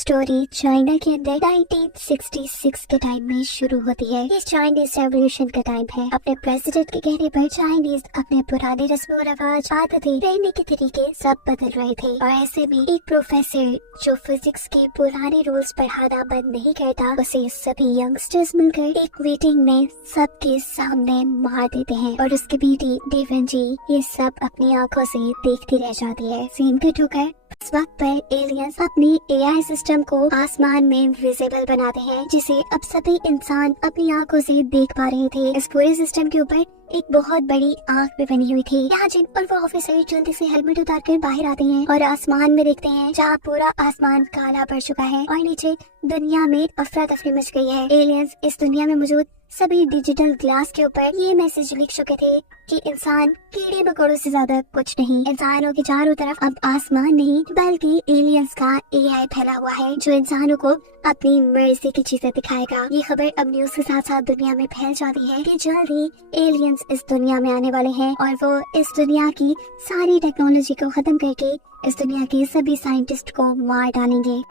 Story China के अंदर 1966 के टाइम में शुरू होती है। ये चाइनीज रेवोल्यूशन का टाइम है। अपने प्रेसिडेंट के कहने पर चाइनीज अपने पुराने रस्मों रिवाज, आदतें, रहने के तरीके सब बदल रहे थे। और ऐसे में एक प्रोफेसर जो फिजिक्स के पुराने रूल्स पढ़ाना बंद नहीं करता, उसे सभी यंगस्टर्स मिलकर एक मीटिंग में सबके सामने मार देते हैं और उसकी बेटी डेवेंजी ये सब अपनी आंखों से देखती रह जाती है। सीन कट होकर इस वक्त पर एलियंस अपनी एआई सिस्टम को आसमान में विजिबल बनाते हैं, जिसे अब सभी इंसान अपनी आंखों से देख पा रहे थे। इस पूरे सिस्टम के ऊपर एक बहुत बड़ी आंख भी बनी हुई थी। यहाँ जिन और वो ऑफिसर जल्दी से हेलमेट उतार कर बाहर आते हैं और आसमान में देखते हैं, जहाँ पूरा आसमान काला पड़ चुका है और नीचे दुनिया में अफरा तफरी मच गई है। एलियंस इस दुनिया में मौजूद सभी डिजिटल ग्लास के ऊपर ये मैसेज लिख चुके थे कि इंसान कीड़े मकोड़ों से ज्यादा कुछ नहीं। इंसानों के चारों तरफ अब आसमान नहीं बल्कि एलियंस का एआई फैला हुआ है, जो इंसानों को अपनी मर्जी की चीजें दिखाएगा। ये खबर अब न्यूज के साथ साथ दुनिया में फैल जाती है कि जल्द ही एलियंस इस दुनिया में आने वाले हैं और वो इस दुनिया की सारी टेक्नोलॉजी को खत्म करके इस दुनिया के सभी साइंटिस्ट को मार डालेंगे।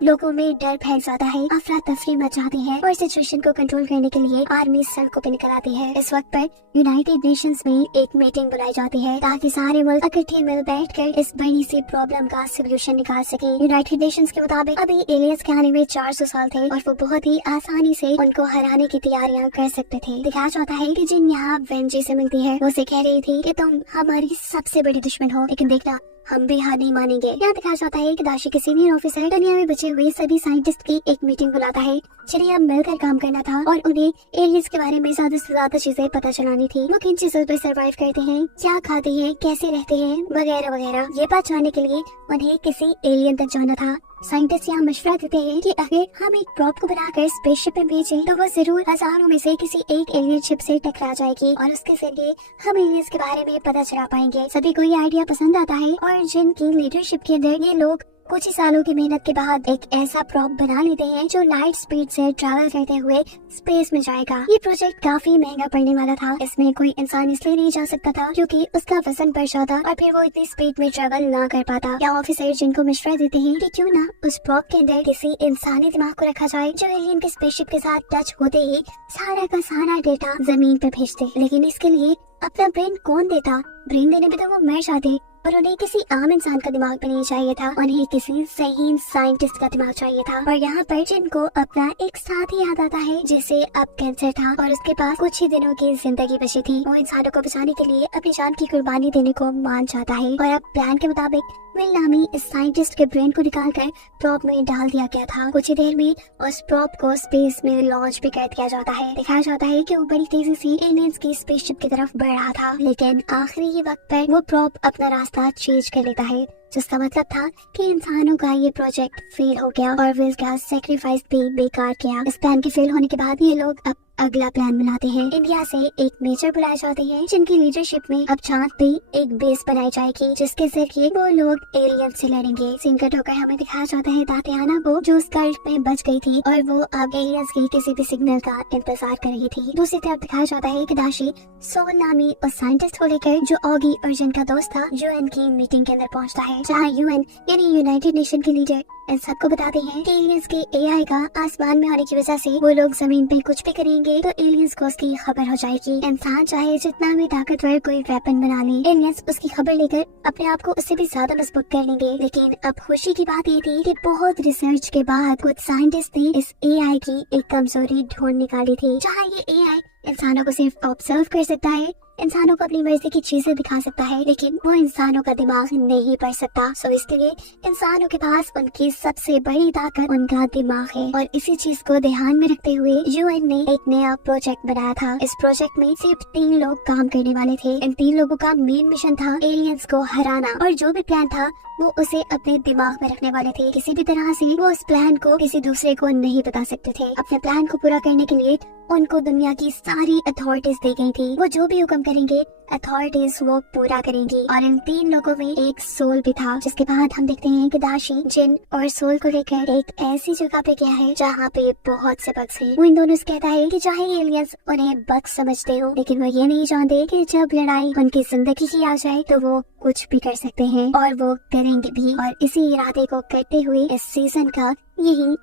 लोगों में डर फैल जाता है, अफरा तफरी मच जाती है और सिचुएशन को कंट्रोल करने के लिए आर्मी सड़कों पे निकल आती है। इस वक्त पर यूनाइटेड नेशंस में एक मीटिंग बुलाई जाती है ताकि सारे मुल्क इकट्ठे मिल बैठकर इस बड़ी सी प्रॉब्लम का सोल्यूशन निकाल सके। यूनाइटेड नेशंस के मुताबिक अभी एलियंस के आने में 400 साल थे और वो बहुत ही आसानी से उनको हराने की तैयारियां कर सकते थे। दिखाया जाता है कि जिन यहाँ वेंजी से मिलती है वो उसे कह रही थी कि तुम हमारी सबसे बड़ी दुश्मन हो, लेकिन देखना हम भी हार नहीं मानेंगे। यहाँ दिखाया जाता है कि दाशी के सीनियर ऑफिसर दुनिया में बचे हुए सभी साइंटिस्ट की एक मीटिंग बुलाता है, जिन्हें अब मिलकर काम करना था और उन्हें एलियंस के बारे में ज्यादा से ज्यादा चीजें पता चलानी थी। वो किन चीजों पर सर्वाइव करते हैं, क्या खाते हैं, कैसे रहते हैं, वगैरह वगैरह। ये बात जानने के लिए उन्हें किसी एलियन तक जाना था। साइंटिस्ट यहाँ मशवरा देते हैं कि अगर हम एक प्रॉप को बनाकर स्पेसशिप में भेजें तो वो जरूर हजारों में से किसी एक एलियन शिप से टकरा जाएगी और उसके जरिए हम एलियंस के बारे में पता चला पाएंगे। सभी को ये आइडिया पसंद आता है और जिनकी लीडरशिप के अंदर ये लोग कुछ ही सालों की मेहनत के बाद एक ऐसा प्रॉप बना लेते हैं जो लाइट स्पीड से ट्रैवल करते हुए स्पेस में जाएगा। ये प्रोजेक्ट काफी महंगा पड़ने वाला था। इसमें कोई इंसान इसलिए नहीं जा सकता था क्योंकि उसका वजन बढ़ जाता और फिर वो इतनी स्पीड में ट्रैवल ना कर पाता। या ऑफिसर जिनको मशवरा देते हैं कि क्यों ना उस प्रॉप के अंदर किसी इंसानी दिमाग को रखा जाए जो एलियन के स्पेसशिप के साथ टच होते ही सारा का सारा डेटा जमीन पे भेज दे। लेकिन इसके लिए अपना ब्रेन कौन देता? ब्रेन देने पे तो वो मर जाते और उन्हें किसी आम इंसान का दिमाग भी नहीं चाहिए था, उन्हें किसी सही साइंटिस्ट का दिमाग चाहिए था। और यहाँ पर जिनको अपना एक साथी याद आता है जिसे अब कैंसर था और उसके पास कुछ ही दिनों की जिंदगी बची थी। वो इंसानों को बचाने के लिए अपनी जान की कुर्बानी देने को मान जाता है और अब प्लान के मुताबिक विल नामी इस साइंटिस्ट के ब्रेन को निकालकर प्रॉप में डाल दिया गया था। कुछ ही देर में उस प्रॉप को स्पेस में लॉन्च भी कर दिया जाता है। दिखाया जाता है कि वो बड़ी तेजी से एलियंस की स्पेसशिप की तरफ बढ़ रहा था, लेकिन आखिरी वक्त पर वो प्रॉप अपना रास्ता चेंज कर लेता है, जिसका मतलब था कि इंसानों का ये प्रोजेक्ट फेल हो गया और विल का सैक्रिफाइस भी बेकार किया। इस प्लान के फेल होने के बाद ये लोग अब अगला प्लान बनाते हैं। इंडिया से एक मेजर बुलाए जाते हैं जिनकी लीडरशिप में अब चांद पे एक बेस बनाई जाएगी, जिसके जरिए वो लोग एलियन से लड़ेंगे। सिंकट होकर हमें दिखाया जाता है तातियाना को, जो उस कर्व में बच गई थी और वो अब एलियंस की किसी भी सिग्नल का इंतजार कर रही थी। दूसरी तरफ दिखाया जाता है कि दाशी सोल नामी उस साइंटिस्ट को लेकर, जो ऑगी और जिनका दोस्त था, यूएन की मीटिंग के अंदर पहुँचता है, जहाँ यूएन यानी यूनाइटेड नेशन के लीडर इन सबको बताते हैं कि एलियंस के एआई का आसमान में आने की वजह से वो लोग जमीन पे कुछ भी करेंगे तो एलियंस को उसकी खबर हो जाएगी। इंसान चाहे जितना भी ताकतवर कोई वेपन बना ले, एलियंस उसकी खबर लेकर अपने आप को उससे भी ज्यादा मजबूत कर लेंगे। लेकिन अब खुशी की बात ये थी कि बहुत रिसर्च के बाद कुछ साइंटिस्ट ने इस एआई की एक कमजोरी ढूंढ निकाली थी, जहाँ ये एआई इंसानों को सिर्फ ऑब्जर्व कर सकता है, इंसानों को अपनी मर्जी की चीजें दिखा सकता है, लेकिन वो इंसानों का दिमाग नहीं पढ़ सकता। सो इसके लिए इंसानों के पास उनकी सबसे बड़ी ताकत उनका दिमाग है और इसी चीज को ध्यान में रखते हुए यूएन ने एक नया प्रोजेक्ट बनाया था। इस प्रोजेक्ट में सिर्फ 3 लोग काम करने वाले थे। इन 3 लोगों का मेन मिशन था एलियंस को हराना और जो भी प्लान था वो उसे अपने दिमाग में रखने वाले थे। किसी भी तरह से वो उस प्लान को किसी दूसरे को नहीं बता सकते थे। अपने प्लान को पूरा करने के लिए उनको दुनिया की सारी अथॉरिटीज दी गई थी। वो जो भी हुक्म करेंगे अथॉरिटीज वो पूरा करेंगी। और इन 3 लोगों में एक सोल भी था, जिसके बाद हम देखते हैं कि दाशी जिन और सोल को लेकर एक ऐसी जगह पे गया है जहाँ पे बहुत से बग्स हैं। वो इन दोनों से कहता है कि चाहे एलियंस उन्हें बग्स समझते हो, लेकिन वो ये नहीं जानते कि जब लड़ाई उनकी जिंदगी की आ जाए तो वो कुछ भी कर सकते हैं, और वो करेंगे भी। और इसी इरादे को करते हुए इस सीजन का यही